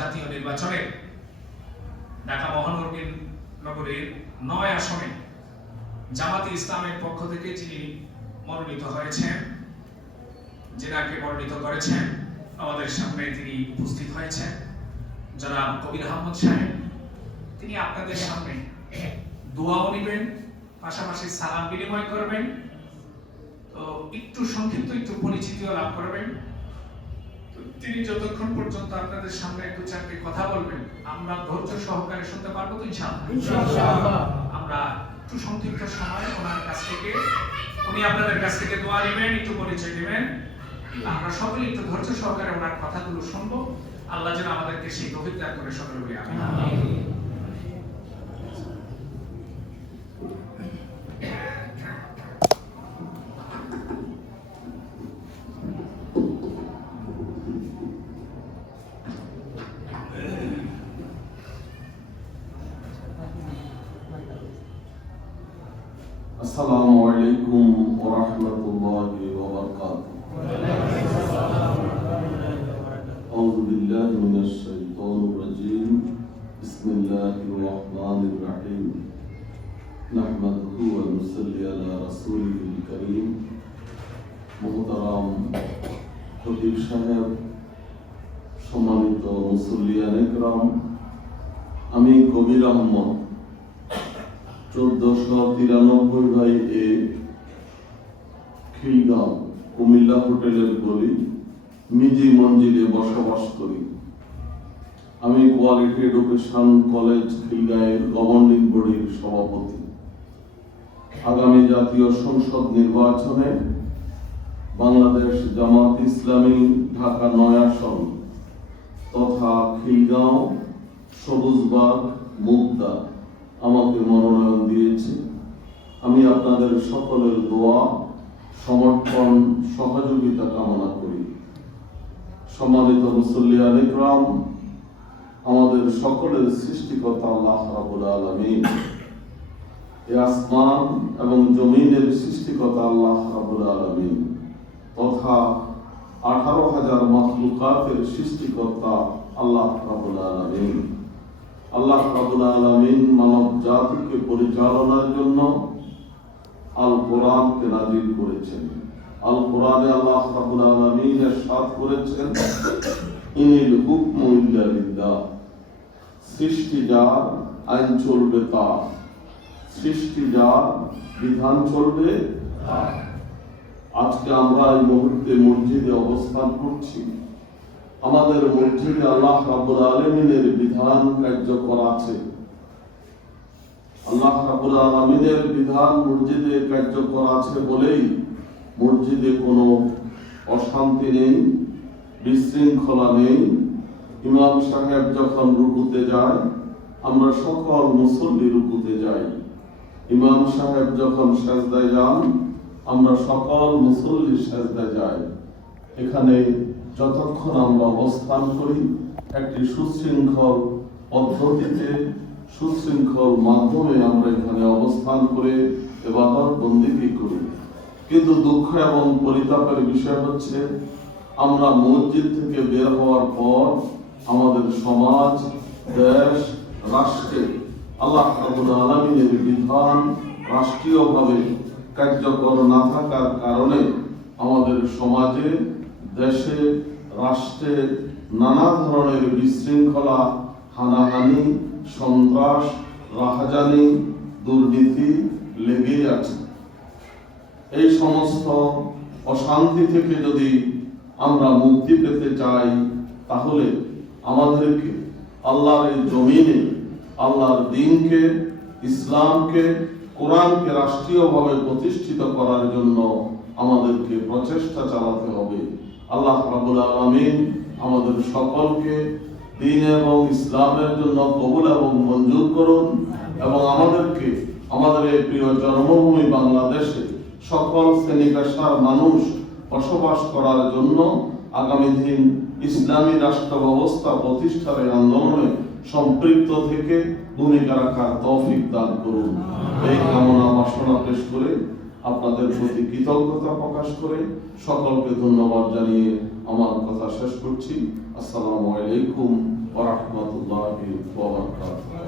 জাতীয় নির্বাচনে ঢাকা মহানগরীর 9 আসনে জামাতে ইসলামের পক্ষ থেকে যিনি মনোনীত হয়েছেন, যিনাকে মনোনীত করেছেন, আমাদের সামনে তিনি উপস্থিত হয়েছেন জনাব কবির আহমদ সাহেব। তিনি আপনাদের সামনে দোয়াও নেবেন, পাশাপাশি সালাম বিনিময় করবেন। তো একটু সংক্ষিপ্ত একটু পরিচিতিও লাভ করবেন। তিনি যতক্ষণ পর্যন্ত আপনাদের সামনে একটু চারটি কথা বলবেন, আমরা ধৈর্য সহকারে শুনতে পারবো তো ইনশাআল্লাহ। আমরা একটু সংক্ষিপ্ত সময় ওনার কাছ থেকে, উনি আপনাদের কাছ থেকে দোয়া নেবেন, একটু পরিচয় দিবেন। আমরা সকলে একটু ধৈর্য সহকারে ওনার কথাগুলো শুনবো। আল্লাহ যেন আমাদেরকে সেই তৌফিক দান করে সকলে বলি আমিন। আসসালামু আলাইকুম ওয়া রাহমাতুল্লাহি ওয়া বারাকাতুহু। আউযু বিল্লাহি মিনাশ শাইতানির রাজীম। বিসমিল্লাহির রাহমানির রাহিম। নাহমাদুহু ওয়া নুসাল্লি আলা রাসূলিল কারীম। মুহতারাম খতিব সাহেব, সম্মানিত মুসল্লিয়ান ইকরাম, আমি কবির আহমদ 1493 খিলগাঁও কুমিল্লা হোটেলের গলি মিজি মঞ্জিলে বসবাস করি। আমি কোয়ালিটি এডুকেশন কলেজ খিলগাঁওয়ের গভর্নিং বডির সভাপতি। আগামী জাতীয় সংসদ নির্বাচনে বাংলাদেশ জামাত ইসলামী ঢাকা 9 আসন তথা খিলগাঁও, সবুজবাগ, মুগদা আমাকে মনোনয়ন দিয়েছে। আমি আপনাদের সকলের দোয়া, সমর্থন, সহযোগিতা কামনা করি। সম্মানিত মুসল্লিয়ান ইকরাম, আমাদের সকলের সৃষ্টিকর্তা আল্লাহ রাব্বুল আলামিন, এই আসমান এবং জমিনের সৃষ্টিকর্তা আল্লাহ রাব্বুল আলামিন তথা 18,000 মাখলুকাতের সৃষ্টিকর্তা আল্লাহ রাব্বুল আলামিন, আল্লাহ রাব্বুল আলামিন মানব জাতিকে পরিচালনার জন্য আল কোরআনকে নাযিল করেছেন। আল কোরআনে আল্লাহ রাব্বুল আলামিন ইরশাদ করেছেন, ইনিল হুকমু ইল্লা লিল্লাহ, সৃষ্টি যার আইন চলবে তার, সৃষ্টি যার বিধান চলবে তার। আজকে আমরা এই মুহূর্তে মসজিদে অবস্থান করছি। আমাদের মসজিদে আল্লাহ রাব্বুল আলামিনের বিধান কার্যকর আছে। আল্লাহ রাব্বুল আলামিনের বিধান মসজিদে কার্যকর আছে বলেই মসজিদে কোনো অশান্তি নেই, বিশৃঙ্খলা নেই। ইমাম সাহেব যখন রুকুতে যায়, আমরা সকল মুসল্লি রুকুতে যাই। ইমাম সাহেব যখন সাজদায় যান, আমরা সকল মুসল্লি সাজদায় যাই। এখানে যতক্ষণ আমরা অবস্থান করি, একটি সুশৃঙ্খল পদ্ধতিতে, সুশৃঙ্খল মাধ্যমে আমরা এখানে অবস্থান করে ইবাদত বন্দেগী করি। কিন্তু দুঃখ এবং পরিতাপের বিষয় হচ্ছে, আমরা মসজিদ থেকে বের হওয়ার পর আমাদের সমাজ, দেশ, রাষ্ট্রে আল্লাহ রাব্বুল আলামিনের বিধান রাষ্ট্রীয়ভাবে কার্যকর না থাকার কারণে আমাদের সমাজে, দেশে, রাষ্ট্রে নানা ধরনের বিশৃঙ্খলা, হানাহানি, সন্ত্রাস, রাহাজানি, দুর্নীতি লেগেই আছে। এই সমস্ত অশান্তি থেকে যদি আমরা মুক্তি পেতে চাই, তাহলে আমাদেরকে আল্লাহর এই জমিনে আল্লাহর দ্বীনকে, ইসলামকে, কোরআনকে রাষ্ট্রীয়ভাবে প্রতিষ্ঠিত করার জন্য আমাদেরকে প্রচেষ্টা চালাতে হবে। আল্লাহ রাব্বুল আলামিন আমাদের সকলকে দ্বীন এবং ইসলামের জন্য কবুল এবং মঞ্জুর করুন, এবং আমাদেরকে আমাদের এই প্রিয় জন্মভূমি বাংলাদেশে সকল শ্রেণী পেশার মানুষ বসবাস করার জন্য আগামী দিন ইসলামী রাষ্ট্র ব্যবস্থা প্রতিষ্ঠার আন্দোলনে সম্পৃক্ত থেকে ভূমিকা রাখার তৌফিক দান করুন। এই কামনা বাসনা পেশ করে আপনাদের প্রতি কৃতজ্ঞতা প্রকাশ করে সকলকে ধন্যবাদ জানিয়ে আমার কথা শেষ করছি। আসসালামু আলাইকুম ওয়া রাহমাতুল্লাহি ওয়া বারাকাতুহু।